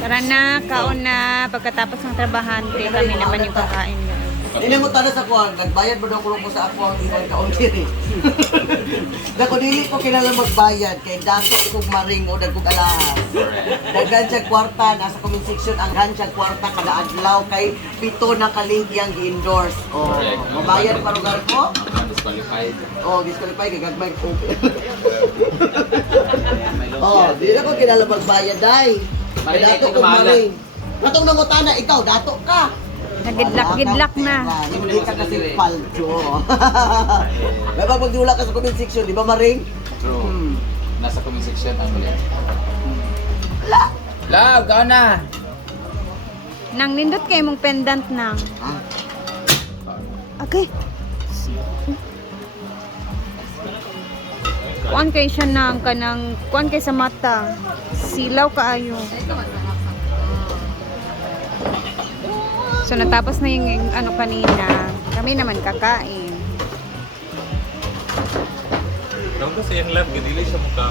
Tara na, kaon na. Pagkatapos ng trabahante, kami naman yung kakain. Hindi mo tala sa kuwan, nagbayad mo daw ko sa ako ang iwan ka unti. Dako dili ko kinala magbayad kay dato kog maring o dagkog alahas. Daghan siya kwarta nasa comment section ang han siya kwarta kada adlaw kay pito na ka-link yang gi-endorse. Oh, mabayad pa lugar ko? Disqualified. Oh, disqualified kay gagmay ko. Oh, di na ko kinala magbayad dai. Kay dato kog maring. Katong nangutana ikaw dato ka. Nagidlak-gidlak na. Hindi ka kasi palcho. Kapag magdula ka sa comment section, di ba maring? True. Nasa comment section ang muli. Wala. Love, gao na! Nang nindot kayo mong pendant nang. Okay. Kuan kay siya nang kanang kuan kay sa mata. Silaw kaayo. So natapos na yung ano kanina. Kami naman kakain. Nung kasi yung love, ganili siya mukha.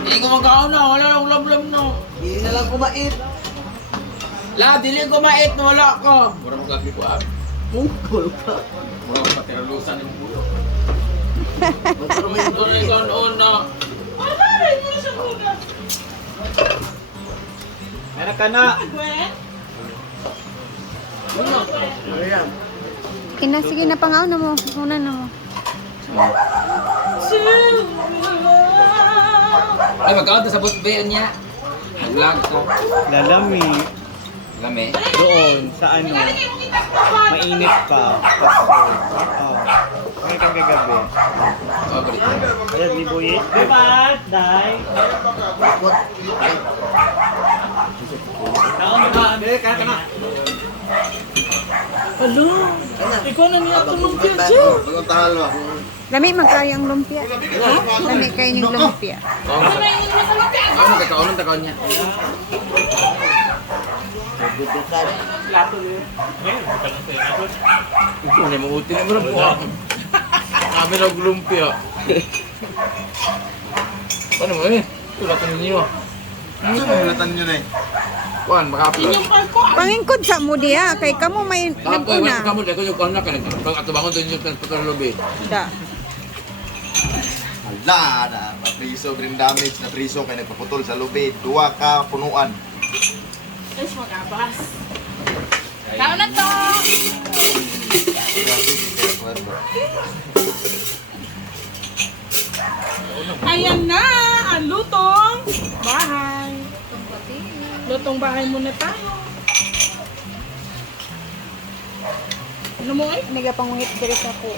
Hindi ko magkao na, wala lang love no. Hindi na lang kumait. La, dili ko mait, wala ko. Mura mo gabi ko Mungkol ka. Mura mo patiralusan yung bulo. Pero may Ito na ikaw noon na. Meron ka na! Ayan. Kina, sige na pangaw na mo. Una na mo. Ay, magkao sa butbe niya. Vlog ko. Lalami. Lami. Doon, sa ano, mainit pa. Oo. Ngayon kang gagabi. Paborito. Ayan, di buyi. Diba, Day? Kaon ba? Hindi, kaya ka na. Hello, ikaw na niya tulong ka dyan. Magandang mo. Lami magkaya ang lumpia. Lami kayo yung lumpia. Ano nagkakaunan takaw niya? Butukan. Ito niya mabuti na mo po ako. Kami naglumpia. Paano mo eh? Tulatan ninyo. Ano nalatan nyo na eh? Kuan, makapit. Pangingkod sa mo diya. Kay kamo may Kapoy, wala naguna. ka mo. Dako yung kuan na ka. Pag atubangon doon yung transporter lobby. Da. Hala na, napriso rin damage, napriso kay nagpaputol sa lubid, duwa ka punuan. Is magabas. Tao na to! Ayan na! Ang lutong bahay. Lutong bahay muna tayo. Ano mo eh? Nega pangungit diri sa ko.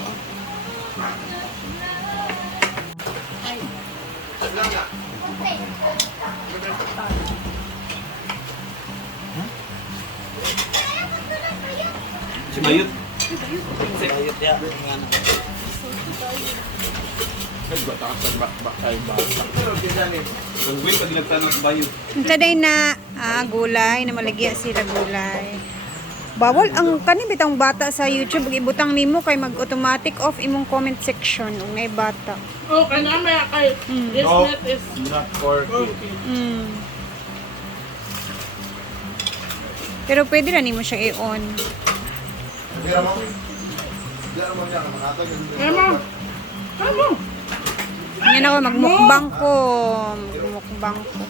Si Mayut. Batakan bakay ba? Ang will, pag nagtanong sa Bayut. Today na gulay na malagya sila gulay. Bawal ang kanin bitang bata sa YouTube ibutang nimo kay mag-automatic off imong comment section ug nay bata. Oh, kanya may kay. This No. net is Not for okay. Mm. Pero pwede na nimo siya i-on. Emma! Ano? Yan ako magmukbang ko. Magmukbang ko.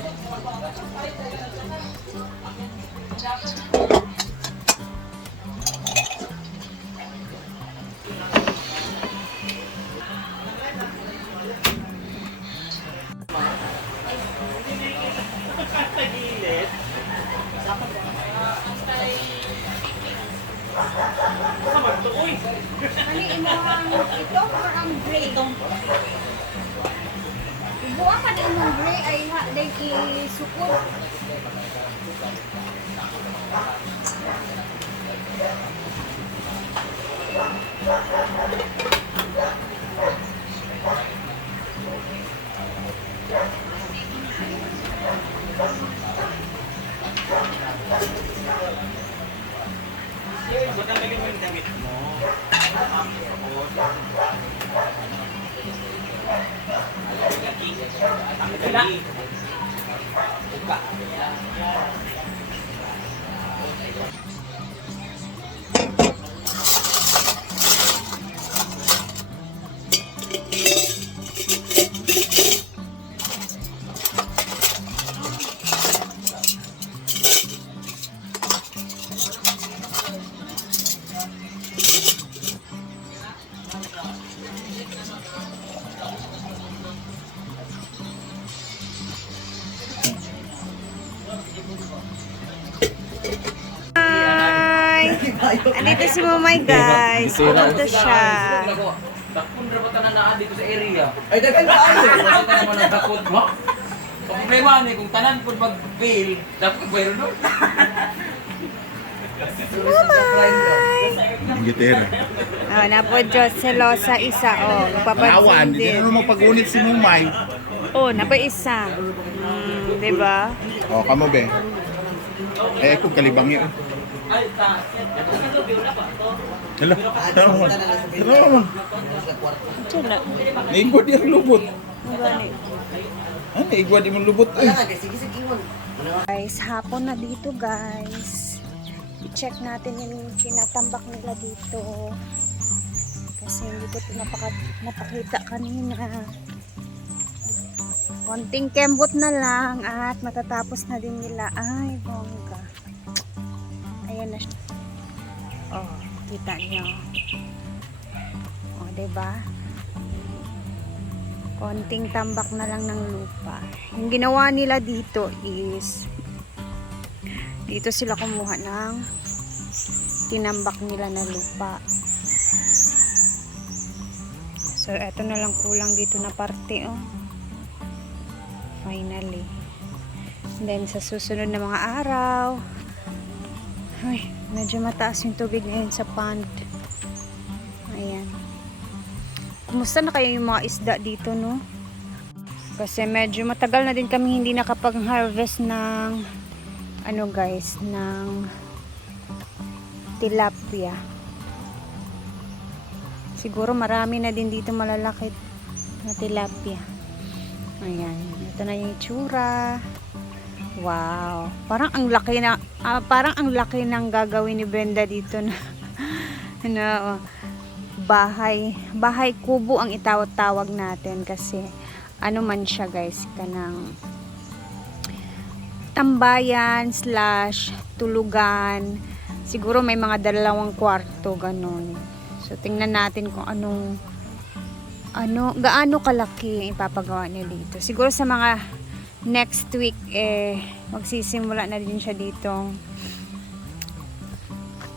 Ano imong ito or ang gray? Ibuwa ka na imong gray ay ha, like isukod. Buta lagi mo yung damit mo. Hi! Andito si Mamay guys. Pumunta siya. Dakon ra ba tanan naa dito sa area? Ay, dagan ka ay. Wala ka naman ang dakon mo. Ang problema ni kung tanan pud mag-bail, dakon bayro no. Ang gitera. Oh, napo Diyos selosa isa. Oh, Awan, magpapansin hindi din. na magpagunit si Mumay. Oh, napo isa. Diba? O, kamo be. Eh, kung kalibang yun. Hala. Punta na lang sa bintana. Hala. Sa kwarto. Tula. Naigwad yung lubot. Ang gani. Ah, naigwad yung lubot. Wala Ay. ka, sige, sige, iwan. Guys, hapon na dito guys. I-check natin yung kinatambak nila dito. Kasi hindi ko ito napakita kanina. Konting kembot na lang at matatapos na din nila. Ay, bongga. Ayan na siya. Oh, kita nyo. Oh, diba? Konting tambak na lang ng lupa. Yung ginawa nila dito is dito sila kumuha ng tinambak nila na lupa. So, eto na lang kulang dito na parte, oh. Finally. And then, sa susunod na mga araw, ay, medyo mataas yung tubig ngayon sa pond. Ayan. Kumusta na kaya yung mga isda dito, no? Kasi medyo matagal na din kami hindi nakapag-harvest ng ano guys, ng tilapia. Siguro marami na din dito malalaki na tilapia. Ayan, ito na yung itsura. Wow, parang ang laki na parang ang laki ng gagawin ni Brenda dito na na bahay kubo ang itawag natin kasi ano man siya guys, kanang tambayan / tulugan. Siguro may mga 2 kwarto ganun. So tingnan natin kung gaano kalaki ang ipapagawa niya dito. Siguro sa mga next week magsisimula na din siya ditong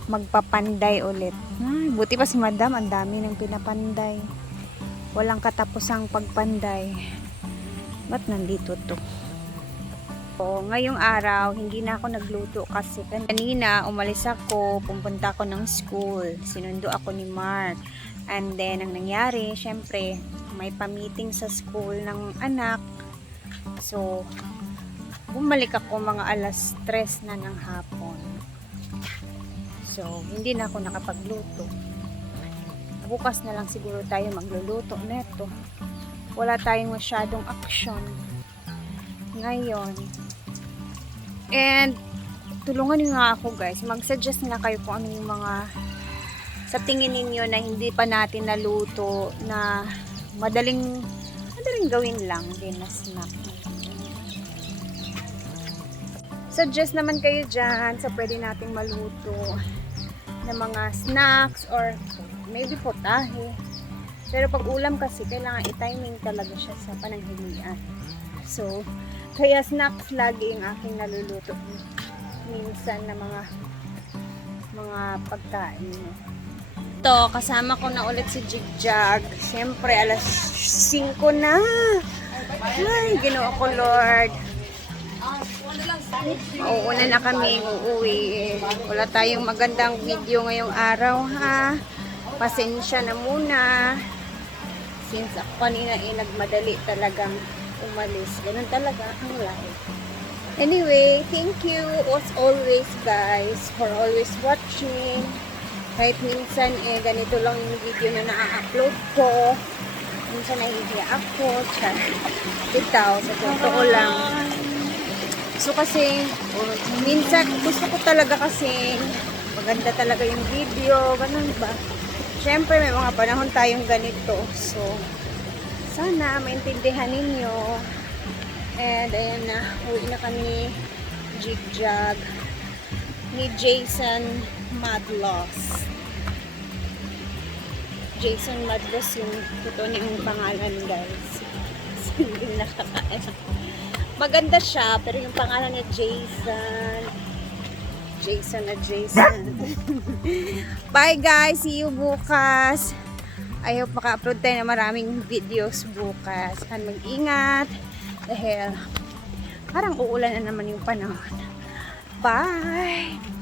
magpapanday ulit. Ay, buti pa si Madam, ang dami ng pinapanday. Walang katapusang pagpanday. Ba't nandito to? So, ngayong araw, hindi na ako nagluto kasi kanina umalis ako, pumunta ako ng school. Sinundo ako ni Mark. And then, ang nangyari, syempre, may pa-meeting sa school ng anak. So, bumalik ako mga alas 3 na ng hapon. So, hindi na ako nakapagluto. Bukas na lang siguro tayo magluluto neto. Wala tayong masyadong action ngayon. And, tulungan niyo nga ako guys. Mag-suggest nga kayo kung ano yung mga sa tingin ninyo na hindi pa natin naluto na madaling gawin lang din na snack. suggest naman kayo dyan sa pwede nating maluto ng mga snacks or maybe potahe. Pero pag ulam kasi, kailangan i-timing talaga siya sa pananghilian. So, kaya snacks lagi yung aking naluluto minsan na mga pagkain. Ito, kasama ko na ulit si Jigjag. Siyempre, alas 5 na. Ay, Ginoo ko, Lord. Mauuna na kami uuwi. Wala tayong magandang video ngayong araw, ha? Pasensya na muna. Since ako kanina nagmadali talagang umalis. Ganun talaga ang life. Anyway, thank you as always, guys, for always watching. Kahit minsan ganito lang yung video na na-upload ko. Minsan nahihiya ako. Bitaw, sa totoo lang. So kasi, minsan gusto ko talaga kasi maganda talaga yung video. Ganun ba? Siyempre, may mga panahon tayong ganito. So, sana maintindihan ninyo. And ayan na, uwi na kami Jigjag ni Jason Madlos. Jason Madlos yung totoo niyang pangalan, guys. Hindi nakakain. Maganda siya, pero yung pangalan niya Jason. Bye guys, see you bukas. I hope maka-upload tayo ng maraming videos bukas. Kan mag-ingat dahil parang uulan na naman yung panahon. Bye!